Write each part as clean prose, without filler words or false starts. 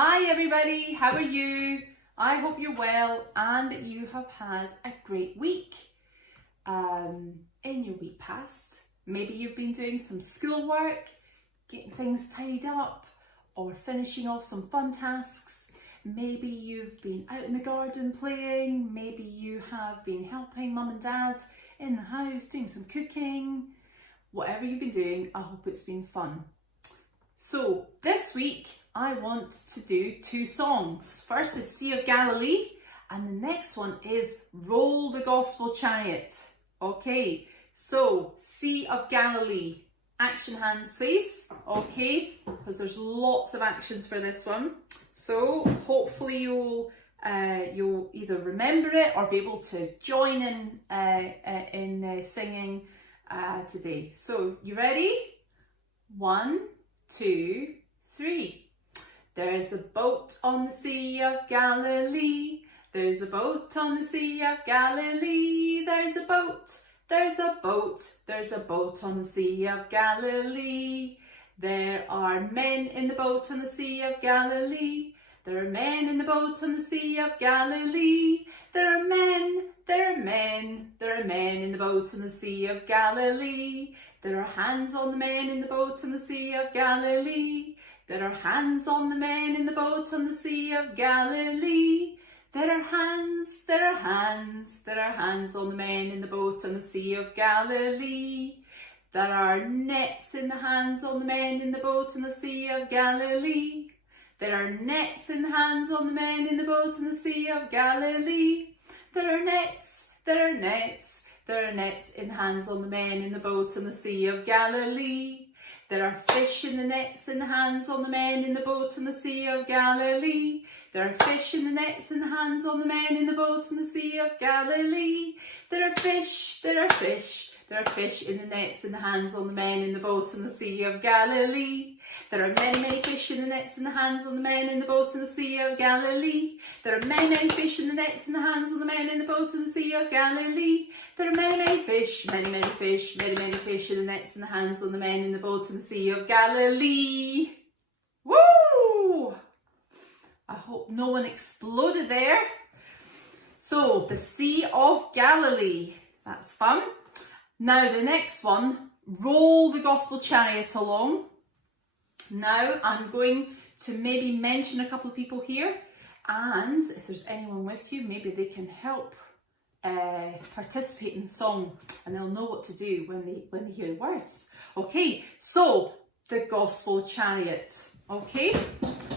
Hi everybody, how are you? I hope you're well and that you have had a great week. In your week past, maybe you've been doing some schoolwork, getting things tidied up, or finishing off some fun tasks. Maybe you've been out in the garden playing, maybe you have been helping mum and dad in the house doing some cooking. Whatever you've been doing, I hope it's been fun. So this week I want to do two songs. First is Sea of Galilee and the next one is Roll the Gospel Chariot. Okay, so Sea of Galilee. Action hands please. Okay, because there's lots of actions for this one. So hopefully you'll either remember it or be able to join in singing today. So you ready? 1, 2, 3. There's a boat on the Sea of Galilee. There's a boat on the Sea of Galilee. There's a boat. There's a boat. There's a boat on the Sea of Galilee. There are men in the boat on the Sea of Galilee. There are men in the boat on the Sea of Galilee. There are men. There are men. There are men in the boat on the Sea of Galilee. There are hands on the men in the boat on the Sea of Galilee. There are hands on the men in the boat on the Sea of Galilee. There are hands, there are hands, there are hands on the men in the boat on the Sea of Galilee. There are nets in the hands on the men in the boat on the Sea of Galilee. There are nets in the hands on the men in the boat on the Sea of Galilee. There are nets, there are nets, there are nets in hands on the men in the boat on the Sea of Galilee. There are fish in the nets in the hands on the men in the boat on the Sea of Galilee. There are fish in the nets in the hands on the men in the boat on the Sea of Galilee. There are fish, there are fish. There are fish in the nets in the hands on the men in the boat on the Sea of Galilee. There are many, many fish in the nets in the hands on the men in the boat on the Sea of Galilee. There are many, many fish in the nets in the hands on the men in the boat on the Sea of Galilee. There are many, many fish, many, many fish, many, many fish in the nets in the hands on the men in the boat on the Sea of Galilee. Woo! I hope no one exploded there. So, the Sea of Galilee. That's fun. Now the next one, Roll the Gospel Chariot along. Now I'm going to maybe mention a couple of people here, and if there's anyone with you, maybe they can help participate in the song and they'll know what to do when they hear the words. Okay, so the Gospel Chariot. Okay,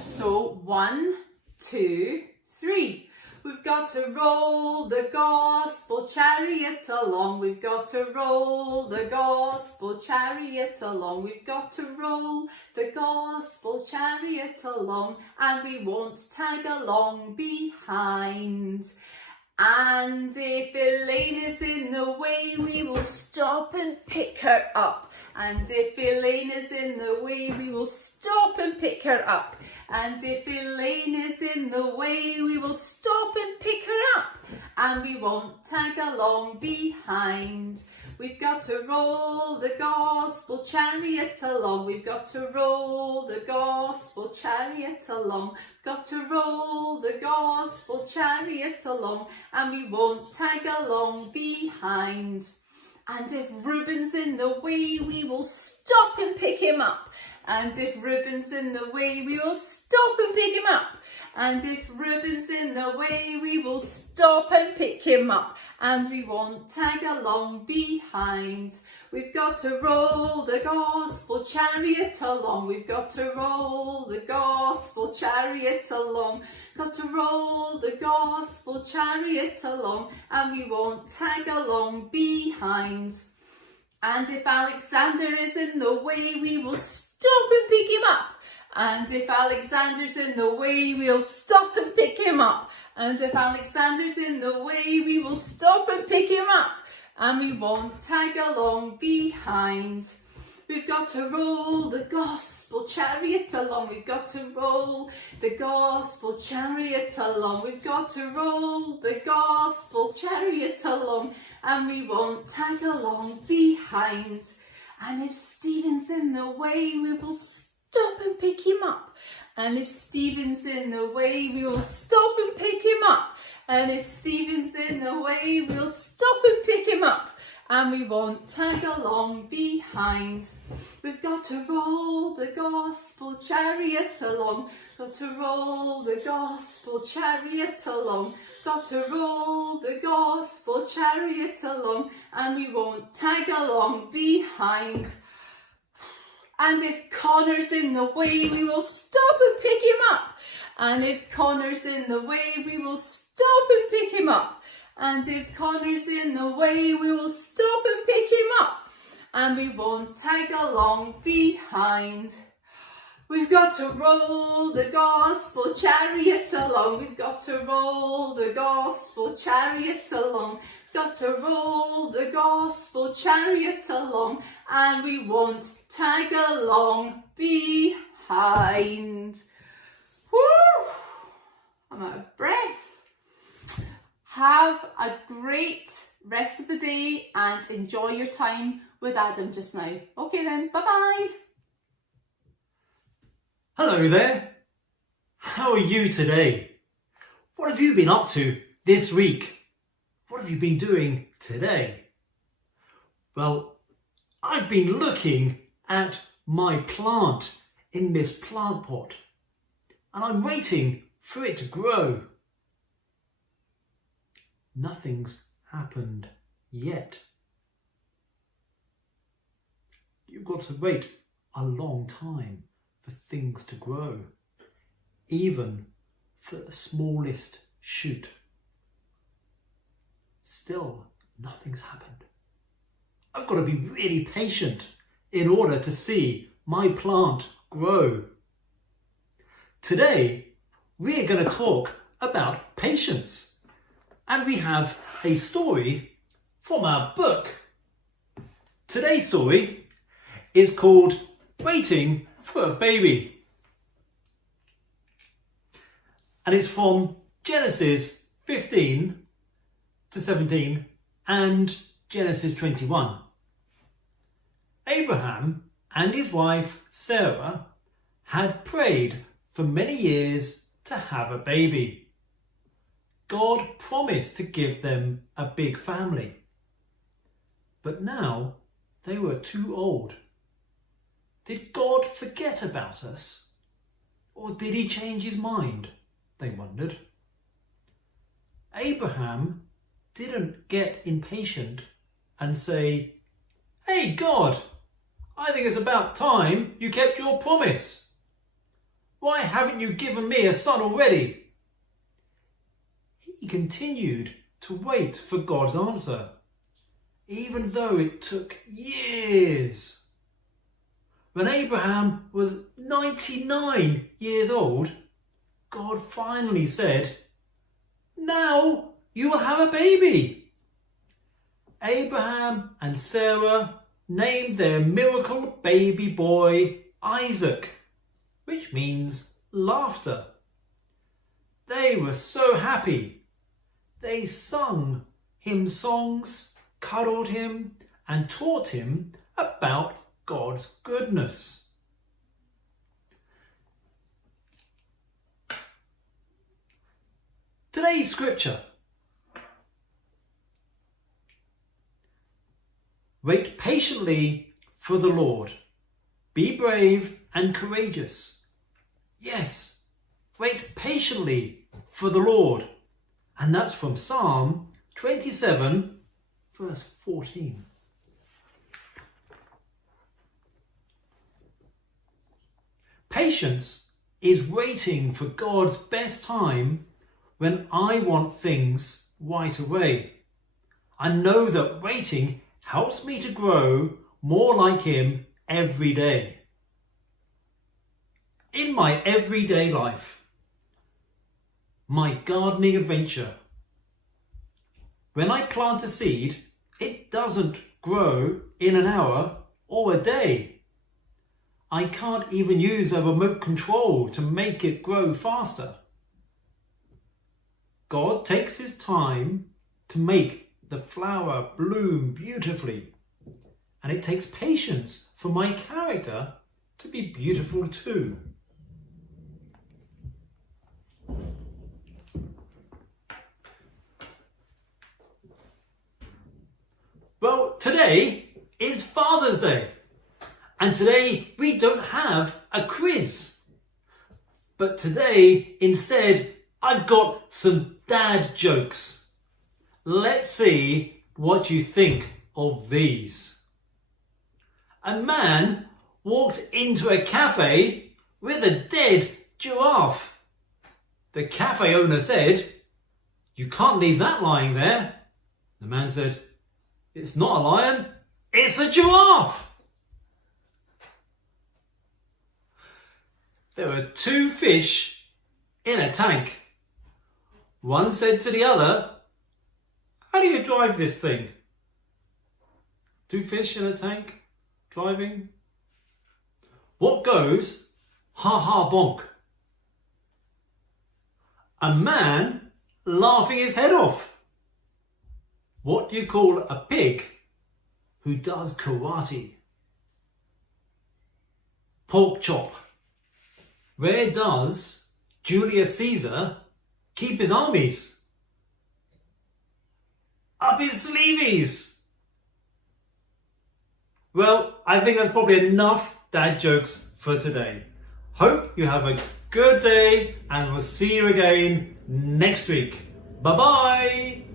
so 1, 2, 3. We've got to roll the gospel chariot along. We've got to roll the gospel chariot along. We've got to roll the gospel chariot along, and we won't tag along behind. And if Elaine is in the way, we will stop and pick her up. And if Elaine is in the way, we will stop and pick her up. And if Elaine is in the way, we will stop and pick her up. And we won't tag along behind. We've got to roll the gospel chariot along. We've got to roll the gospel chariot along. Got to roll the gospel chariot along, and we won't tag along behind. And if Reuben's in the way, we will stop and pick him up. And if Reuben's in the way, we will stop and pick him up. And if Reuben's in the way, we will stop and pick him up. And we won't tag along behind. We've got to roll the gospel chariot along. We've got to roll the gospel chariot along. Got to roll the gospel chariot along, and we won't tag along behind. And if Alexander is in the way, we will stop and pick him up. And if Alexander's in the way, we'll stop and pick him up. And if Alexander's in the way, we will stop and pick him up. And we won't tag along behind. We've got to roll the gospel chariot along. We've got to roll the gospel chariot along. We've got to roll the gospel chariot along. And we won't tag along behind. And if Stephen's in the way, we will stop and pick him up. And if Stephen's in the way, we will stop and pick him up. And if Stephen's in the way, we'll stop and pick him up. And we won't tag along behind. We've got to roll the gospel chariot along. Got to roll the gospel chariot along. Got to roll the gospel chariot along. And we won't tag along behind. And if Connor's in the way, we will stop and pick him up. And if Connor's in the way, we will stop and pick him up. And if Connor's in the way, we will stop and pick him up. And we won't tag along behind. We've got to roll the gospel chariot along. We've got to roll the gospel chariot along. Got to roll the gospel chariot along. And we won't tag along behind. Woo! I'm out of breath. Have a great rest of the day and enjoy your time with Adam just now. Okay then, bye-bye. Hello there. How are you today? What have you been up to this week? What have you been doing today? Well, I've been looking at my plant in this plant pot and I'm waiting for it to grow. Nothing's happened yet. You've got to wait a long time for things to grow, even for the smallest shoot. Still, nothing's happened. I've got to be really patient in order to see my plant grow. Today, we're going to talk about patience, and we have a story from our book. Today's story is called Waiting for a Baby, and it's from Genesis 15 to 17 and Genesis 21. Abraham and his wife Sarah had prayed for many years to have a baby. God promised to give them a big family, but now they were too old. Did God forget about us? Or did he change his mind? They wondered. Abraham didn't get impatient and say, "Hey God, I think it's about time you kept your promise. Why haven't you given me a son already?" He continued to wait for God's answer, even though it took years. When Abraham was 99 years old, God finally said, "Now you will have a baby." Abraham and Sarah named their miracle baby boy Isaac, which means laughter. They were so happy. They sung him songs, cuddled him, and taught him about God's goodness. Today's scripture. Wait patiently for the Lord. Be brave and courageous. Yes, wait patiently for the Lord. And that's from Psalm 27, verse 14. Patience is waiting for God's best time when I want things right away. I know that waiting helps me to grow more like him every day. In my everyday life, my gardening adventure, when I plant a seed, it doesn't grow in an hour or a day. I can't even use a remote control to make it grow faster. God takes his time to make the flower bloom beautifully, and it takes patience for my character to be beautiful too. Well, today is Father's Day. And today we don't have a quiz. But today, instead, I've got some dad jokes. Let's see what you think of these. A man walked into a cafe with a dead giraffe. The cafe owner said, "You can't leave that lying there." The man said, "It's not a lion, it's a giraffe." There were two fish in a tank. One said to the other, "How do you drive this thing?" Two fish in a tank, driving. What goes ha ha bonk? A man laughing his head off. What do you call a pig who does karate? Pork chop. Where does Julius Caesar keep his armies? Up his sleeveys. Well, I think that's probably enough dad jokes for today. Hope you have a good day and we'll see you again next week. Bye bye.